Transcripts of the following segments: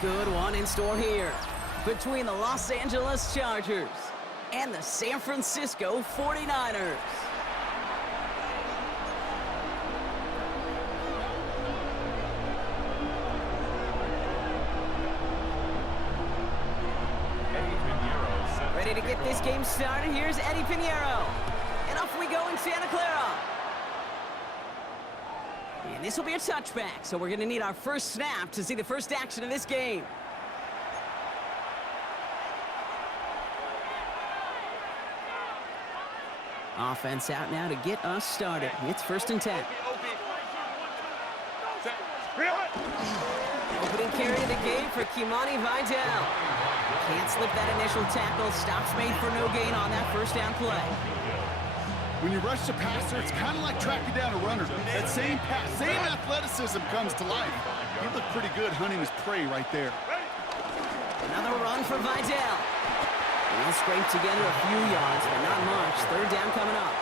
good one in store here between the Los Angeles Chargers and the San Francisco 49ers. Ready to get this game started. Here's Eddie Pinheiro. And off we go in Santa Clara. And this will be a touchback, so we're going to need our first snap to see the first action of this game. Offense out now to get us started. It's 1st and 10. Opening carry of the game for Kimani Vidal. Can't slip that initial tackle. Stops made for no gain on that first down play. When you rush the passer, it's kind of like tracking down a runner. That same pass, same athleticism comes to life. He looked pretty good hunting his prey right there. Another run for Vidal. He'll scrape together a few yards, but not much. 3rd down coming up.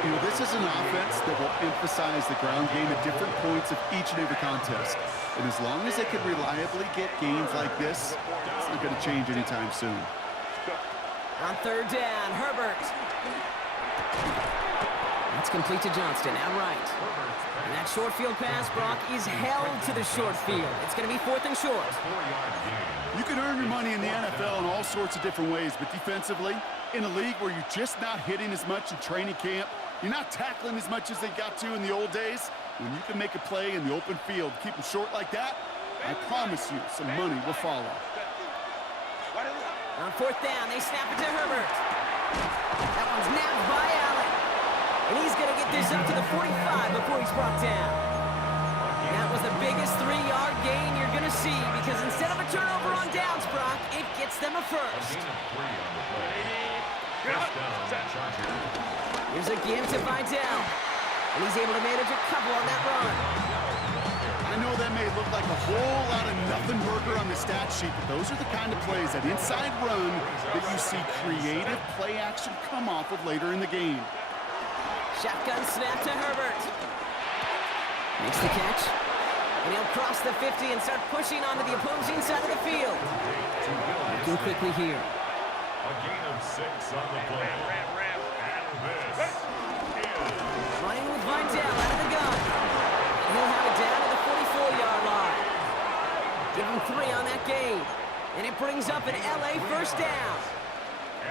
You know, this is an offense that will emphasize the ground game at different points of each and every contest. And as long as they can reliably get gains like this, it's not going to change anytime soon. On 3rd down, Herbert. That's complete to Johnston, outright. And that short field pass, Brock, is held to the short field. It's going to be 4th and short. You can earn your money in the NFL in all sorts of different ways, but defensively, in a league where you're just not hitting as much in training camp, you're not tackling as much as they got to in the old days, when you can make a play in the open field, keep them short like that, I promise you some money will follow. On 4th down, they snap it to Herbert. That one's nabbed by Allen. And he's going to get this up to the 45 before he's brought down. That was the biggest 3-yard gain you're going to see because instead of a turnover on downs, Brock, it gets them a first. Here's a give to Vidal. And he's able to manage a couple on that run. I know that may look like a whole lot of nothing burger on the stat sheet, but those are the kind of plays, that inside run, that you see creative play action come off of later in the game. Shotgun snap to Herbert. Makes the catch. And he'll cross the 50 and start pushing onto the opposing side of the field. Looking quickly here. A gain of 6 on the play. And this is... Running with Vidal out of the gun. And he'll have it down to the 44-yard line. Give him 3 on that gain. And it brings up an LA first down.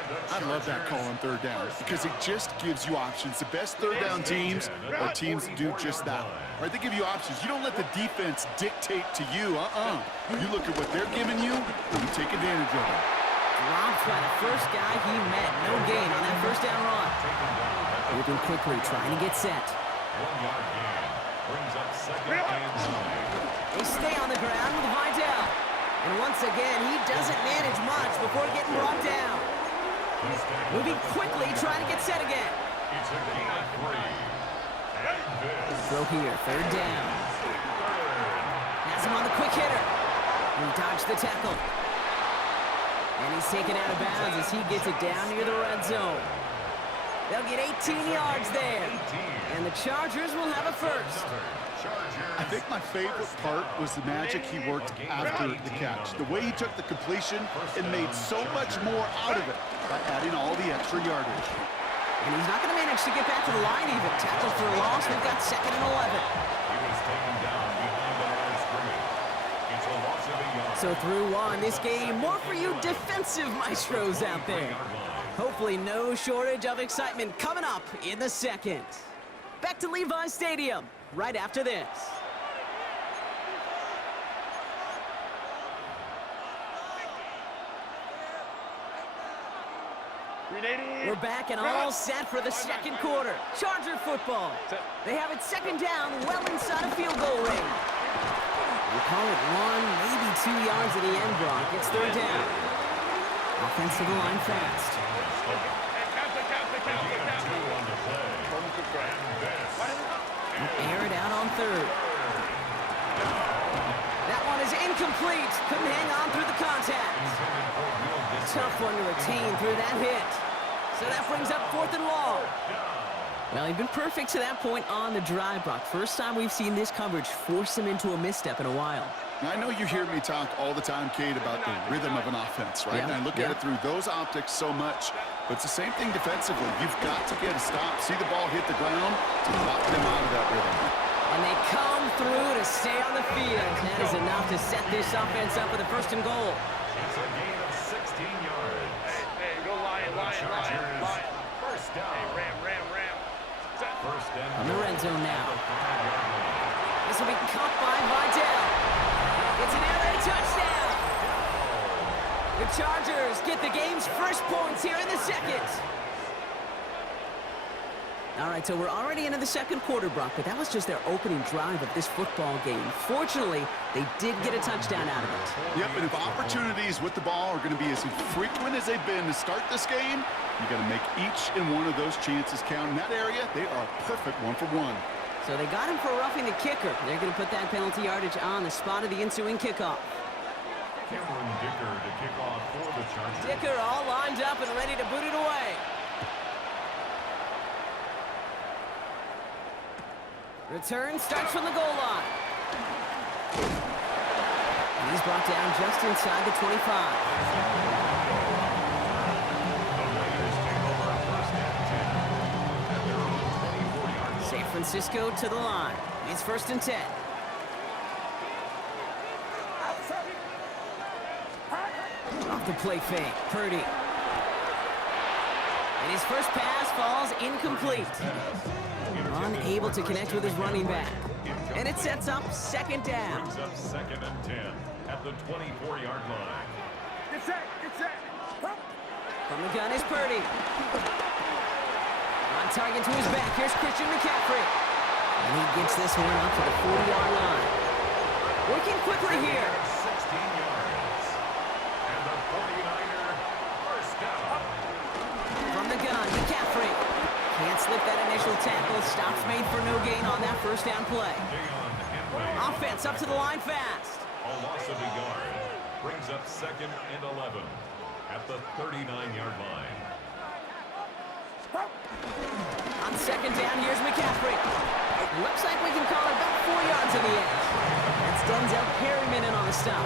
I love that call on 3rd down because it just gives you options. The best 3rd down teams are teams that do just that. Right? They give you options. You don't let the defense dictate to you. You look at what they're giving you, and you take advantage of it. Dropped by the first guy he met. No gain on that first down run. Moving quickly, trying to get set. 1-yard gain brings up 2nd and 9. They stay on the ground with Vidal. And once again, he doesn't manage much before getting brought down. Moving quickly, trying to get set again. It's a gain of 3. And this... Throw here, 3rd down. Has him on the quick hitter. He dodged the tackle. And he's taken out of bounds as he gets it down near the red zone. They'll get 18 yards there. And the Chargers will have a first. I think my favorite part was the magic he worked after the catch. The way he took the completion and made so much more out of it by adding all the extra yardage. And he's not going to manage to get back to the line even. Tackle for a loss. They've got 2nd and 11. He was taken down behind the line of scrimmage. It's a loss of a yard. So through one, this game, more for you defensive maestros out there. Hopefully no shortage of excitement coming up in the 2nd. Back to Levi's Stadium right after this. We're back and all set for the 2nd quarter. Charger football. They have it 2nd down, well inside a field goal range. We'll call it 1, maybe 2 yards at the end, Brock. It's 3rd down. Offense to the line fast. Air it out on 3rd. That one is incomplete. Couldn't hang on through the contact. Tough one to retain through that hit. So that brings up 4th and long. Well, he's been perfect to that point on the drive, Brock. First time we've seen this coverage force him into a misstep in a while. I know you hear me talk all the time, Kate, about the rhythm of an offense, right? And I look at it through those optics so much. But it's the same thing defensively. You've got to get a stop, see the ball hit the ground to lock them out of that rhythm. And they come through to stay on the field. That is enough to set this offense up for the first and goal. It's a gain of 16 yards. Hey, go Lion. First down. Hey, Ram. First and On the red zone now. This will be caught by Vidal. It's an air raid touchdown. The Chargers get the game's first points here in the second. All right, so we're already into the second quarter, Brock, but that was just their opening drive of this football game. Fortunately, they did get a touchdown out of it. Yep, and if opportunities with the ball are going to be as infrequent as they've been to start this game, you got to make each and one of those chances count. In that area, they are a perfect 1-for-1. So they got him for roughing the kicker. They're going to put that penalty yardage on the spot of the ensuing kickoff. Cameron Dicker to kick off for the Chargers. Dicker all lined up and ready to boot it away. Return starts from the goal line. And he's brought down just inside the 25. The Raiders take over first and 10 at their own 24-yard line. San Francisco to the line. It's first and 10. Off the play fake, Purdy. And his first pass falls incomplete. Unable to connect with his running back. And it sets up second down. Brings up second and 10 at the 24-yard line. Get set. From the gun is Purdy. On target to his back. Here's Christian McCaffrey. And he gets this one up to the 40-yard line. Working quickly here. 16 yards. And the 49er first down. From the gun, McCaffrey. Can't slip that initial tackle. Stops made for no gain on that first down play. Deion Henry. Offense up to the line fast. A loss of a yard. Brings up second and 11 at the 39-yard line. On second down, here's McCaffrey. Looks like we can call it about 4 yards in the edge. That's Denzel Perryman in on the stop.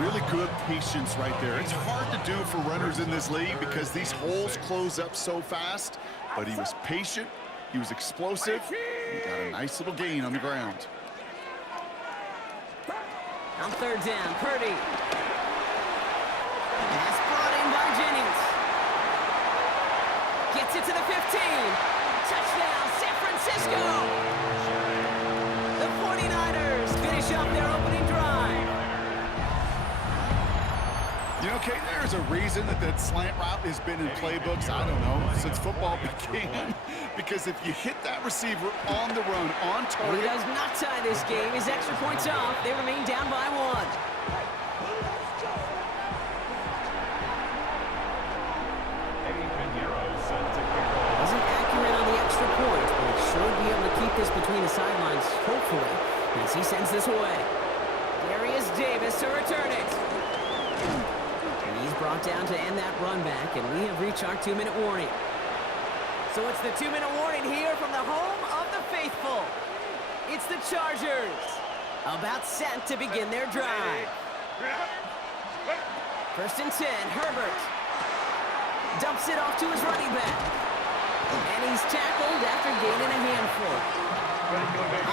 Really good patience right there. It's hard to do for runners in this league because these holes close up so fast. But he was patient, he was explosive, he got a nice little gain on the ground. On third down, Purdy. Pass brought in by Jennings. Gets it to the 15. Touchdown, San Francisco! The 49ers finish up their opening drive. You know, Kate, there's a reason that slant route has been in playbooks, I don't know, since football began. Because if you hit that receiver on the run, on He target... does not tie this game. His extra points off. They remain down by 1. Wasn't accurate on the extra point, but it should be able to keep this between the sidelines, hopefully, as he sends this away. Darius Davis to return it. And he's brought down to end that run back, and we have reached our 2-minute warning. So it's the 2-minute warning here from the home of the faithful. It's the Chargers, about set to begin their drive. First and 10, Herbert. Dumps it off to his running back. And he's tackled after gaining a handful.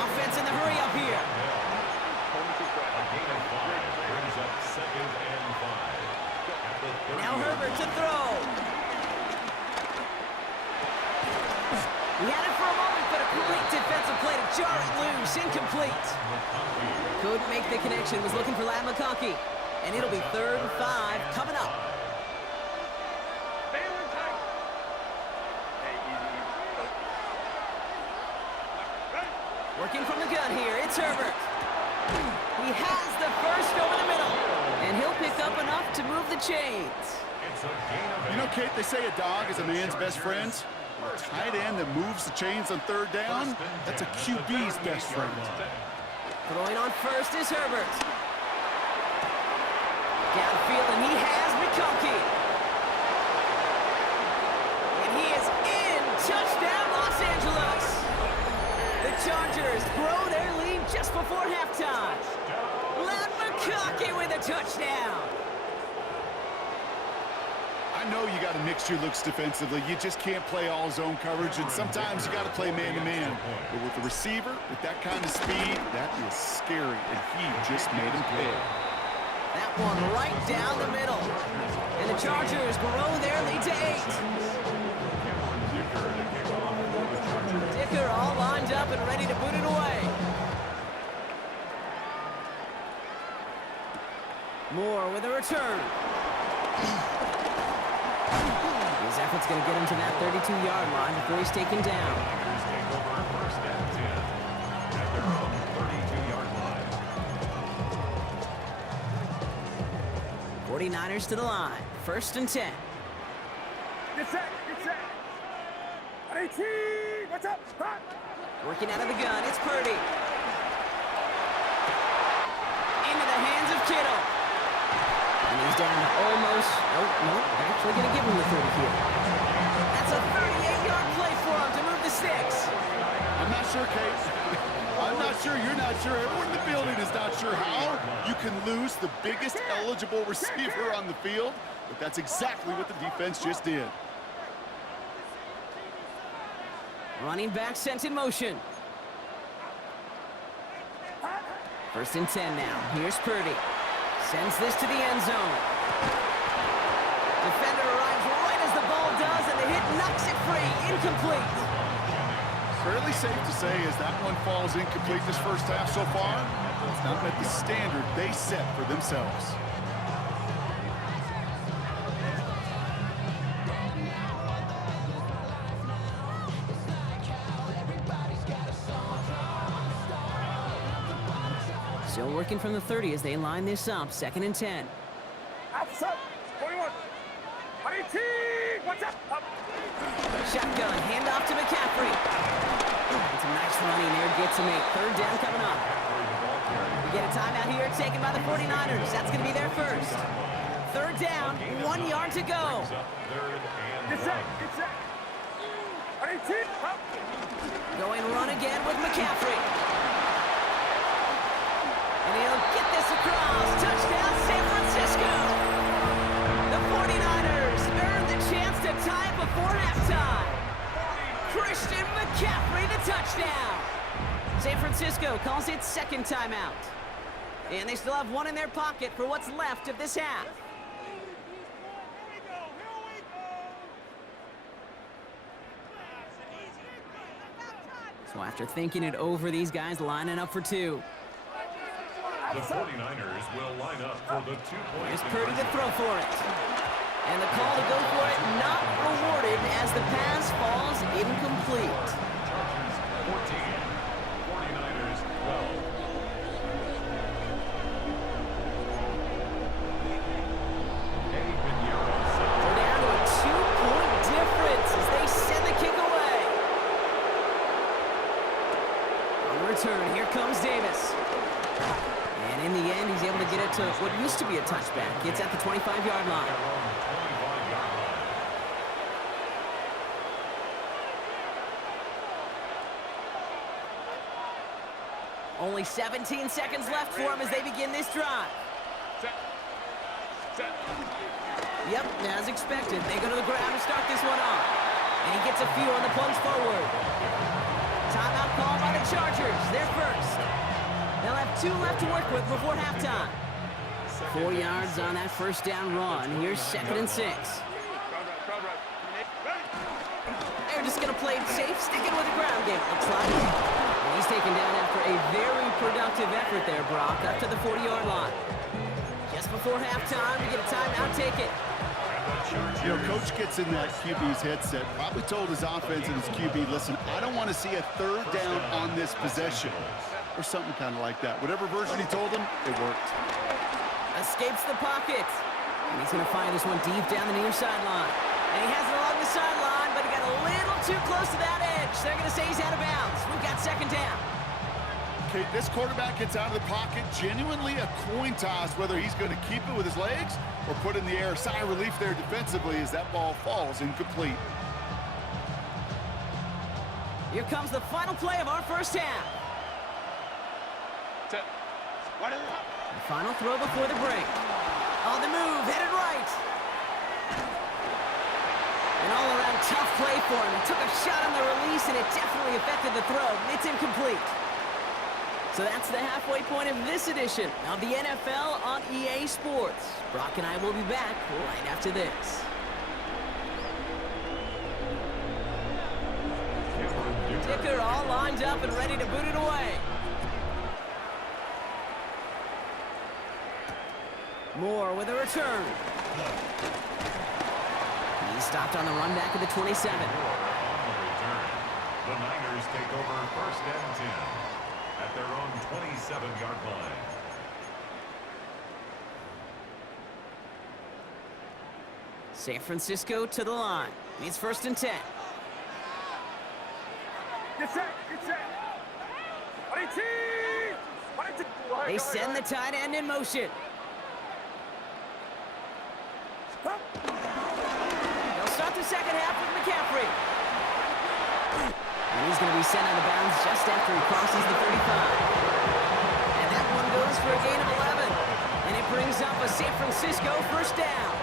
Offense in the hurry up here. A gain of 5 brings up second and 5 at the 30. Now Herbert to throw. He had it for a moment, but a great defensive play to jar it loose. Incomplete. Couldn't make the connection. Was looking for Ladd McConkey. And it'll be 3rd and 5 coming up. Working from the gun here, it's Herbert. He has the first over the middle, and he'll pick up enough to move the chains. It's a gain of 8. You know, Kate, they say a dog is a man's best friend. A tight end that moves the chains on third down, that's a QB's best friend. Throwing on first is Herbert. Downfield, and he has McConkey. And he is in. Touchdown! Chargers grow their lead just before halftime. Loud McConkey with a touchdown. I know you got to mix your looks defensively. You just can't play all zone coverage, and sometimes you got to play man-to-man. But with the receiver, with that kind of speed, that is scary, and he just made him pay. That one right down the middle. And the Chargers grow their lead to 8. Dicker all lined up and ready to boot it away. Moore with a return. His effort's going to get him to that 32-yard line before he's taken down. 49ers to the line. 1st and 10. Get set, get set. 18, what's up? Hot. Working out of the gun, it's Purdy. Into the hands of Kittle. And he's down to almost, they're actually going to give him the 30 here. That's a 38-yard play for him to move the sticks. I'm not sure, Case. I'm not sure, you're not sure. Everyone in the building is not sure how you can lose the biggest eligible receiver on the field, but that's exactly what the defense just did. Running back sent in motion. 1st and 10 now. Here's Purdy. Sends this to the end zone. Defender arrives right as the ball does, and the hit knocks it free. Incomplete. Fairly safe to say as that one falls incomplete this first half so far, it's not met the standard they set for themselves. Still working from the 30 as they line this up. 2nd and 10. Outside, 21. 18, what's up? Up. Shotgun, handoff to McCaffrey. It's a nice running there, gets him 8. 3rd down coming up. We get a timeout here taken by the 49ers. That's going to be their first. 3rd down, 1 yard to go. Get set, get set. 18, up. Going run again with McCaffrey. And he'll get this across. Touchdown, San Francisco. The 49ers earn the chance to tie it before halftime. Christian McCaffrey, the touchdown. San Francisco calls it 2nd timeout. And they still have one in their pocket for what's left of this half. So after thinking it over, these guys lining up for 2. The 49ers will line up for the 2-point. Here's Purdy to throw for it. And the call to go for it not rewarded as the pass falls incomplete. Chargers 14, 49ers 12. We're down to a 2-point difference as they send the kick away. On return, here comes Davis. And in the end, he's able to get it to what used to be a touchback. It's at the 25-yard line. Only 17 seconds left for him as they begin this drive. Set. Set. Yep, as expected, they go to the ground to start this one off. And he gets a few on the plunge forward. Timeout called by the Chargers. They're first. They'll have 2 left to work with before halftime. 4 yards on that 1st down run. Here's 2nd and 6. They're just going to play it safe, sticking with the ground game, looks like. And he's taken down after a very productive effort there, Brock, up to the 40-yard line. Just before halftime, we get a timeout, take it. You know, Coach gets in that QB's headset, probably told his offense and his QB, listen, I don't want to see a 3rd down on this possession. Or something kind of like that. Whatever version he told him, it worked. Escapes the pocket. And he's going to fire this one deep down the near sideline. And he has it along the sideline, but he got a little too close to that edge. They're going to say he's out of bounds. We've got 2nd down. Okay, this quarterback gets out of the pocket. Genuinely a coin toss whether he's going to keep it with his legs or put in the air. Sigh of relief there defensively as that ball falls incomplete. Here comes the final play of our first half. Set. The final throw before the break. On the move, headed right. An all-around tough play for him. He took a shot on the release, and it definitely affected the throw. It's incomplete. So that's the halfway point of this edition of the NFL on EA Sports. Brock and I will be back right after this. Dicker all lined up and ready to boot it away. Moore with a return. He's stopped on the run back of the 27. On the return, the Niners take over 1st and 10 at their own 27-yard line. San Francisco to the line. It's 1st and 10. Get set. Get set. They send the tight end in motion. They'll start the second half with McCaffrey. And he's going to be sent out of bounds just after he crosses the 35. And that one goes for a gain of 11. And it brings up a San Francisco first down.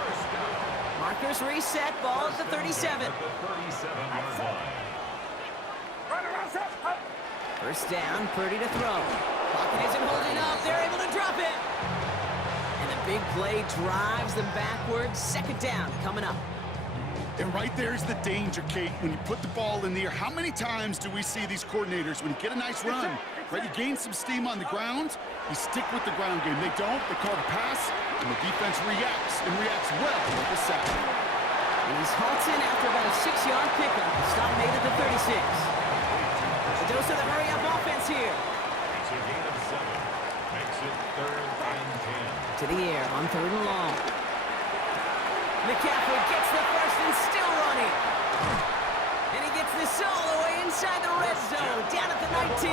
Markers reset, ball at the 37. At the 37-yard line. First down, Purdy to throw. Pocket isn't holding up. They're able to drop it. And the big play drives them backwards. Second down coming up. And right there's the danger, Kate. When you put the ball in the air, how many times do we see these coordinators, when you get a nice run, right, you gain some steam on the ground, you stick with the ground game. They don't. They call the pass, and the defense reacts, and reacts well with the sack. And he's halted after about a 6-yard pickup. Stop made at the 36. The dose of the hurry-up offense here. It's a gain of 7. Makes it 3rd and 10. To the air on 3rd and long. McCaffrey gets the first and still running. And he gets this all the way inside the red zone, down at the 19.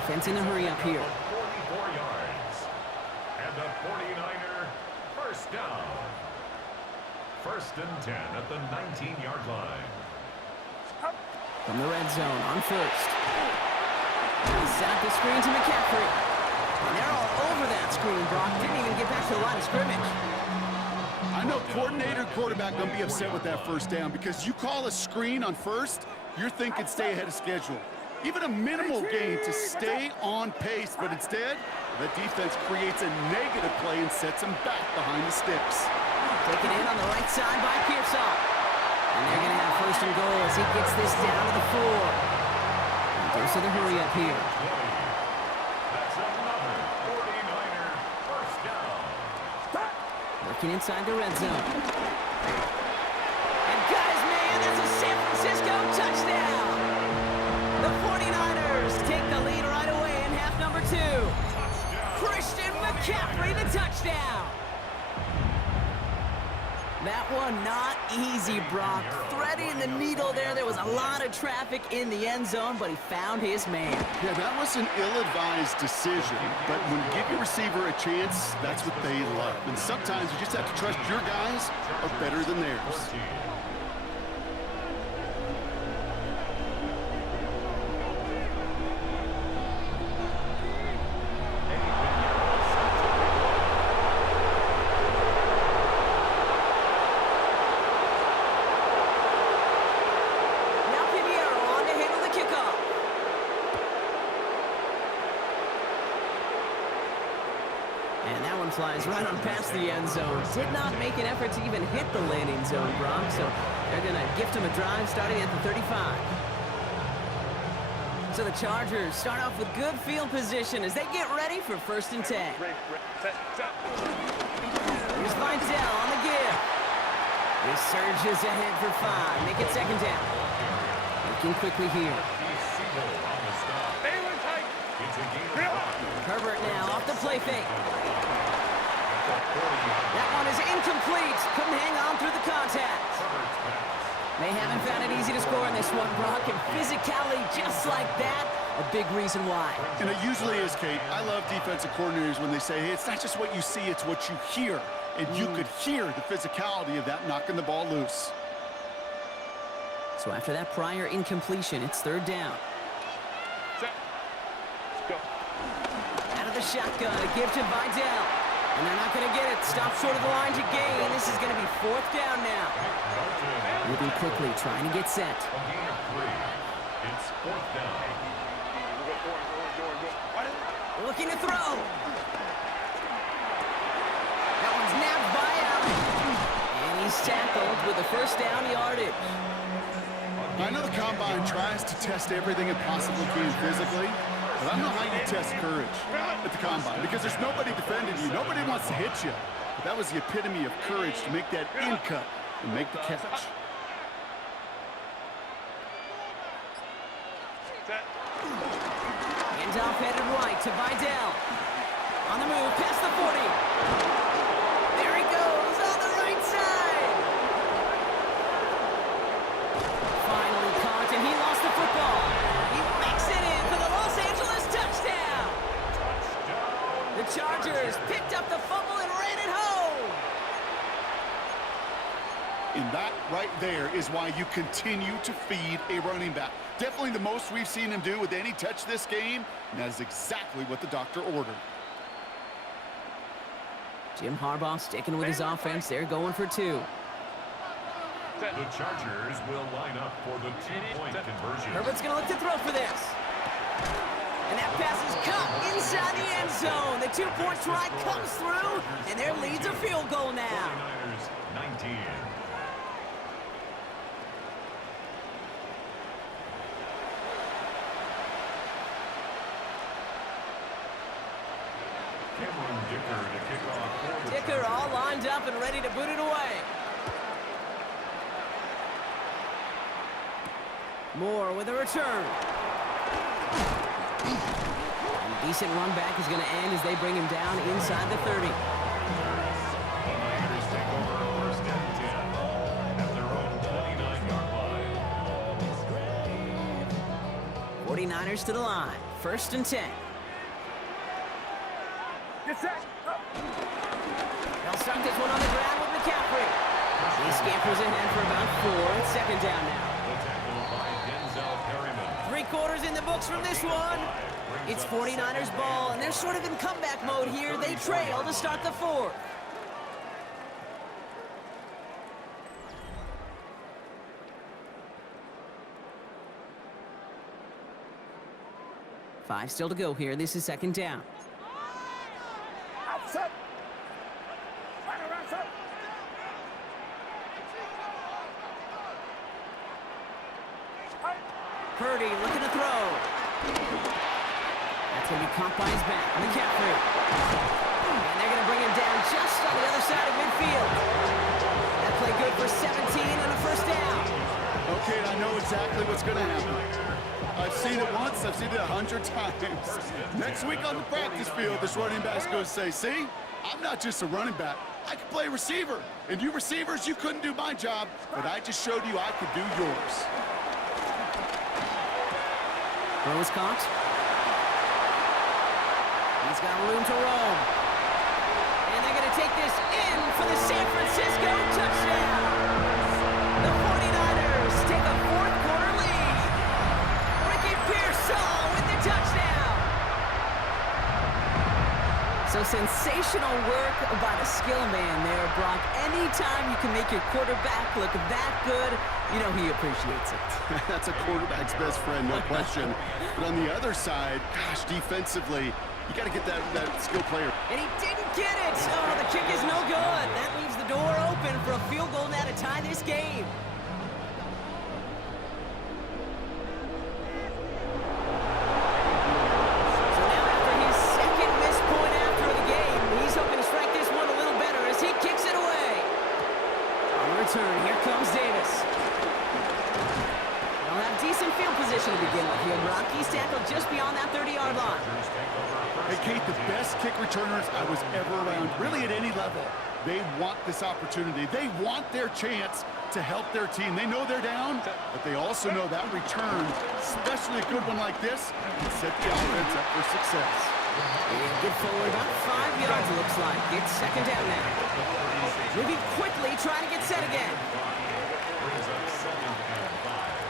Offense in the hurry-up here. 44 yards. And the 49er first down. 1st and 10 at the 19-yard line. From the red zone on first. He set up the screen to McCaffrey. And they're all over that screen, Brock. Didn't even get back to the line of scrimmage. I know coordinator, quarterback going to be upset with that first down because you call a screen on first, you're thinking stay ahead of schedule. Even a minimal gain to stay on pace, but instead, the defense creates a negative play and sets them back behind the sticks. Taken in on the right side by Pearsall. And they're going to have 1st and goal as he gets this down to the 4. And goes to the hurry-up here. That's another 49er first down. Working inside the red zone. And got his man. That's a San Francisco touchdown. The 49ers take the lead right away in half number 2. Christian McCaffrey, the touchdown. That one not easy, Brock. Threading the needle there. There was a lot of traffic in the end zone, but he found his man. Yeah, that was an ill-advised decision, but when you give your receiver a chance, that's what they love. And sometimes you just have to trust your guys are better than theirs. Flies right on past the end zone. Did not make an effort to even hit the landing zone, Brock, so they're going to gift him a drive starting at the 35. So the Chargers start off with good field position as they get ready for 1st and 10. Here's Vitale on the give. He surges ahead for 5. Make it 2nd down. Looking quickly here. Herbert now off the play fake. That one is incomplete. Couldn't hang on through the contact. They haven't found it easy to score in this one, Brock, and physicality just like that, a big reason why. And it usually is, Kate. I love defensive coordinators when they say, hey, it's not just what you see, it's what you hear. And you could hear the physicality of that knocking the ball loose. So after that prior incompletion, it's third down. Set. Go. Out of the shotgun, a give to Vidal. And they're not going to get it. Stop short of the line to gain. This is going to be fourth down now. Moving quickly, trying to get set. A gain of 3. It's fourth down. Looking to throw. That one's nabbed by Allen. And he's tackled with the first down yardage. I know the Combine tries to test everything it possibly can physically, but I don't know how you test courage at the Combine because there's nobody defending you. Nobody wants to hit you. But that was the epitome of courage to make that in cut and make the catch. Handoff headed right to Vidal. On the move, past the 40. There he goes on the right side. Finally caught, and he lost the football. He makes it in for the Los Angeles touchdown. The Chargers picked up the fumble and ran it home. And that right there is why you continue to feed a running back. Definitely the most we've seen him do with any touch this game, and that is exactly what the doctor ordered. Jim Harbaugh sticking with his offense. They're going for 2. The Chargers will line up for the 2-point conversion. Herbert's going to look to throw for this. And that pass is caught inside the end zone. The 2-point try comes through, and their lead's a field goal now. 49ers 19. Dicker all lined up and ready to boot it away. Moore with a return. And a decent run back is going to end as they bring him down inside the 30. The Niners take over first and 10 at their own 29-yard line. 49ers to the line. First and 10. Get set. Up. They'll start this one on the ground with McCaffrey. He scampers ahead for about 4. It's second down now. The tackle by Denzel Perryman. 3 quarters in the books from this one. It's 49ers ball, and they're sort of in comeback mode here. They trail to start the 4th. Five still to go here. This is second down. Outside. Right around, sir. Purdy looking to throw. That's going to be caught by his back. McCaffrey. And they're going to bring him down just on the other side of midfield. That play good for 17 and a first down. Okay, I know exactly what's going to happen. I've seen it once, I've seen it 100 times. Next week on the practice field, this running back's going to say, see, I'm not just a running back. I can play receiver. And you receivers, you couldn't do my job, but I just showed you I could do yours. Throw is caught. He's got room to roam. And they're going to take this in for the San Francisco touchdown. The 49ers take a fourth-quarter lead. Ricky Pearsall with the touchdown. So sensational work by the skill man there, Brock. Anytime you can make your quarterback look that good, you know he appreciates it. That's a quarterback's best friend, no question. But on the other side, gosh, defensively, you got to get that skill player. And he didn't get it. Oh, the kick is no good. That leaves the door open for a field goal now to tie this game. So now after his second missed point after the game, he's hoping to strike this one a little better as he kicks it away. On the return, here comes Davis. They'll have decent field position to begin with here, Brock. He's tackled just beyond that 30-yard line. Hey, Kate, the best kick returners I was ever around, really at any level. They want this opportunity. They want their chance to help their team. They know they're down, but they also know that return, especially a good one like this, can set the offense up for success. And good forward, about 5 yards, it looks like. It's second down now. Moving quickly, trying to get set again. Brings up 7 and 5.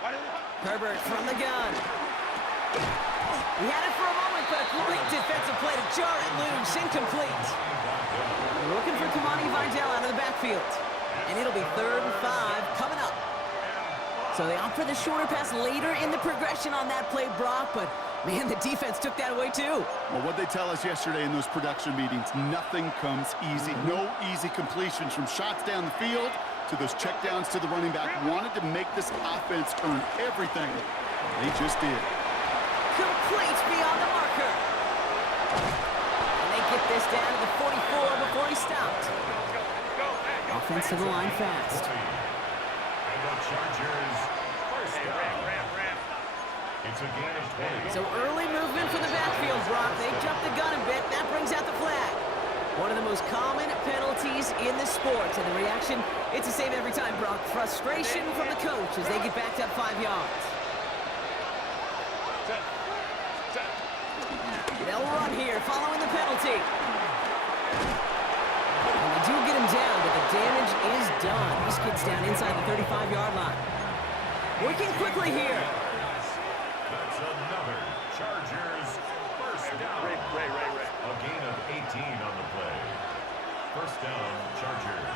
Herbert from the gun. He had it for a moment, but a great defensive play to jar it loose. Incomplete. Looking for Kamani Vidal out of the backfield. And it'll be 3rd and 5 coming up. So they opt for the shorter pass later in the progression on that play, Brock, but man, the defense took that away too. Well, what they tell us yesterday in those production meetings, nothing comes easy. No easy completions from shots down the field to those checkdowns to the running back. Wanted to make this offense earn everything. They just did. Complete beyond the marker. And they get this down to the 44 before he stopped. Offense to the line fast. And the Chargers first down. It's a gain of 20. So early movement from the backfield, Brock. They jumped the gun a bit. That brings out the flag. One of the most common penalties in the sport. And the reaction, it's the same every time, Brock. Frustration from the coach as they get backed up 5 yards. They'll run here following the penalty. And they do get him down, but the damage is done. This kid's down inside the 35-yard line. Working quickly here. That's another Chargers first down. A gain of 18 on the play. First down, Chargers.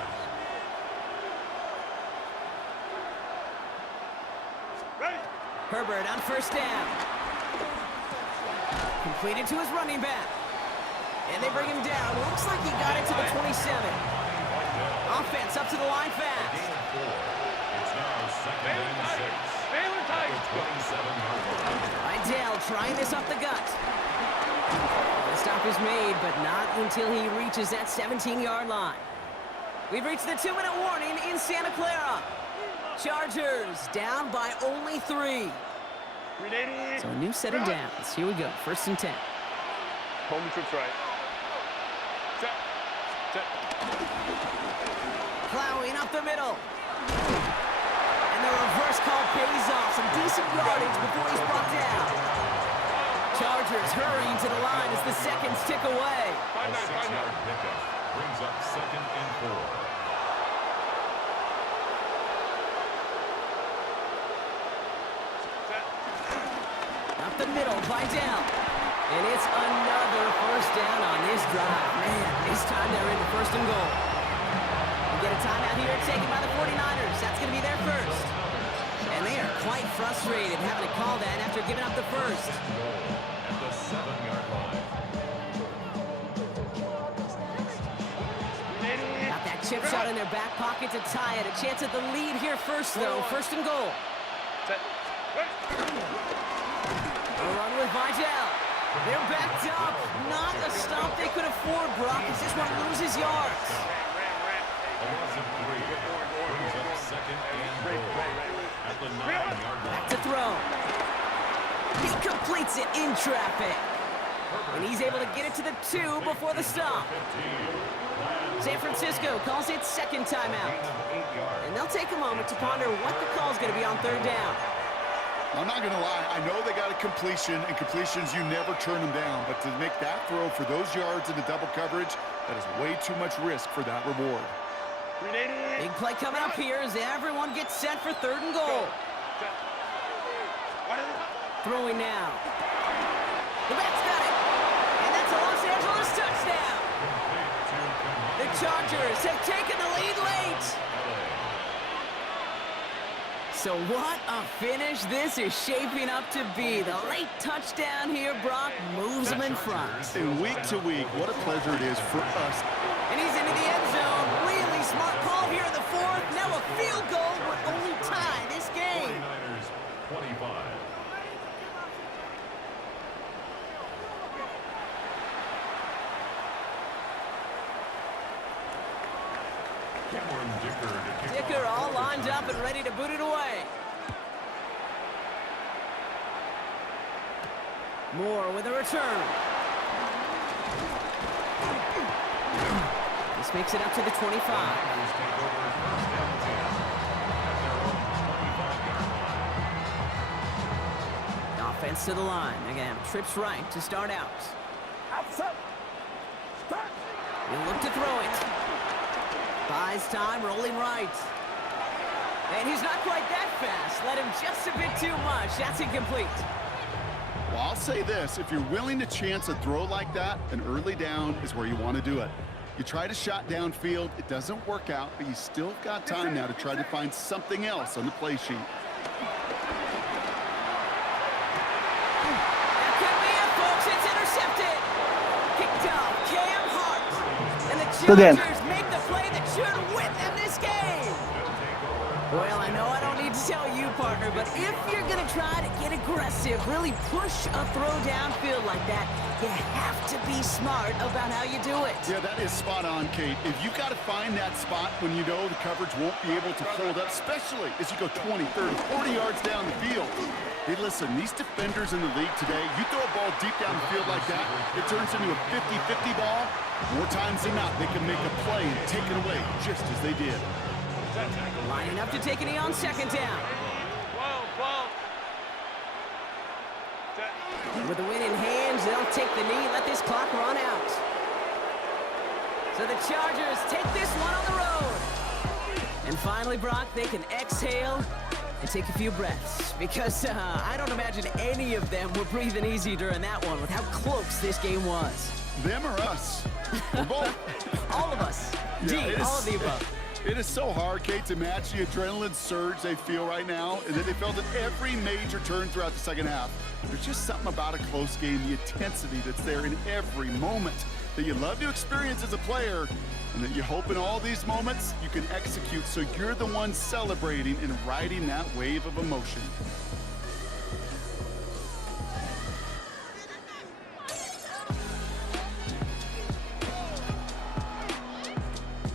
Herbert on first down. Completed to his running back. And they bring him down. Looks like he got it to the 27. Offense up to the line fast. Gain of 4. It's now 2nd and 6. At the 27-yard line. Vidal trying this up the gut. The stop is made, but not until he reaches that 17-yard line. We've reached the 2-minute warning in Santa Clara. Chargers down by only 3. So a new set of downs. Here we go. 1st and 10. Home trips right. Set. Plowing up the middle. And the reverse call pays off. Some decent yardage before he's brought down. Chargers hurrying to the line as the seconds tick away. A 6-yard pickup brings up 2nd and 4. Up the middle, Vidal. And it's another first down on this drive. Man, this time they're in the 1st and goal. We get a timeout here taken by the 49ers. That's going to be their first. And they are quite frustrated having to call that after giving up the first. At the 7-yard line. Got that chip shot in their back pocket to tie it. A chance at the lead here first, though. 1st and goal. A run with Vidal. They're backed up. Not a stop they could afford, Brock. It's just one loses yards. A loss of 3. Brings up 2nd and goal. At the 9-yard line. Back to throw. He completes it in traffic. And he's able to get it to the 2 before the stop. San Francisco calls it 2nd timeout. And they'll take a moment to ponder what the call is going to be on 3rd down. I'm not going to lie. I know they got a completion, and completions, you never turn them down. But to make that throw for those yards in the double coverage, that is way too much risk for that reward. Big play coming up here as everyone gets set for 3rd and goal. Throwing now. The back's got it. And that's a Los Angeles touchdown. The Chargers have taken the lead late. So what a finish this is shaping up to be. The late touchdown here, Brock, moves them in front. And week to week, what a pleasure it is for us. And he's into the end zone. Really smart call here in the 4th. Now a field goal would only tie this game. 49ers 25. Dicker all lined up and ready to boot it away. Moore with a return. This makes it up to the 25. Offense to the line. Again, trips right to start out. He'll look to throw it. Buys time, rolling right. And he's not quite that fast. Let him just a bit too much. That's incomplete. Well, I'll say this. If you're willing to chance a throw like that, an early down is where you want to do it. You try to shot downfield. It doesn't work out, but you still got time now to try to find something else on the play sheet. That could be it, folks. It's intercepted. Kicked off. Cam Hart. And the Chargers make the play that should win them this game. Well, I know I don't need to tell you, partner, but if you're going to try to get aggressive, really push a throw downfield like that, you have to be smart about how you do it. Yeah, that is spot on, Kate. If you've got to find that spot when you know the coverage won't be able to hold up, especially as you go 20, 30, 40 yards down the field. Hey, listen, these defenders in the league today, you throw a ball deep down the field like that, it turns into a 50-50 ball. More times than not, they can make a play and take it away just as they did. Lining up to take a knee on second down. With the win in hands, they'll take the knee, let this clock run out. So the Chargers take this one on the road. And finally, Brock, they can exhale and take a few breaths. Because I don't imagine any of them were breathing easy during that one with how close this game was. Them or us? We're both. All of us. Yeah, all of the above. It is so hard, Kate, to match the adrenaline surge they feel right now, and that they felt at every major turn throughout the second half. There's just something about a close game, the intensity that's there in every moment that you love to experience as a player, and that you hope in all these moments you can execute so you're the one celebrating and riding that wave of emotion.